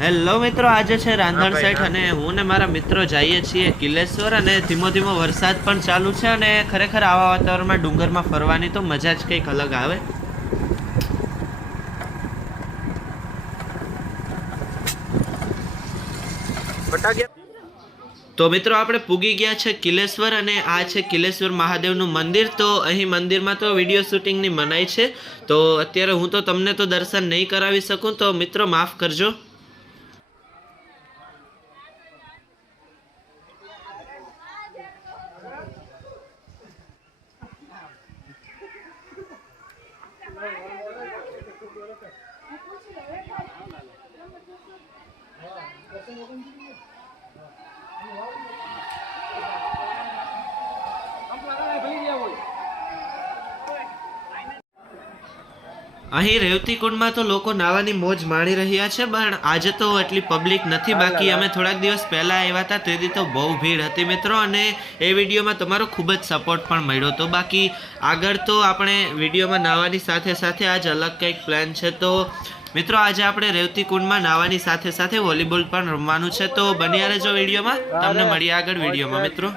Hello મિત્રો, આજે છે રાંધણ સેઠ અને હું ને મારા મિત્રો જઈએ છીએ કિલેશ્વર અને ધીમો ધીમો વરસાદ પણ ચાલુ છે અને ખરેખર આવા વાતાવરણમાં ડુંગરમાં ફરવાની તો મજા જ કંઈક અલગ આવે. તો મિત્રો આપણે પૂગી ગયા છે કિલેશ્વર અને આ છે કિલેશ્વર મહાદેવનું મંદિર. તો અહીં મંદિરમાં તો વિડીયો શૂટિંગની મનાઈ છે, તો અત્યારે હું તો તમને તો દર્શન નહીં કરાવી શકું, તો મિત્રો માફ કરજો. અહીં રેવતી કુંડમાં તો લોકો નાવાની મોજ માણી રહ્યા છે, પણ આજે તો એટલી પબ્લિક નથી. બાકી અમે થોડાક દિવસ પહેલાં આવ્યા હતા તેથી તો બહુ ભીડ હતી મિત્રો, અને એ વિડીયોમાં તમારો ખૂબ જ સપોર્ટ પણ મળ્યો હતો. બાકી આગળ તો આપણે વિડીયોમાં નાવાની સાથે સાથે આજ અલગ કંઈક પ્લાન છે. તો મિત્રો આજે આપણે રેવતી કુંડમાં નાવાની સાથે સાથે વોલીબોલ પણ રમવાનું છે, તો બન્યા રહેજો વિડીયોમાં. તમને મળીએ આગળ વિડીયોમાં મિત્રો.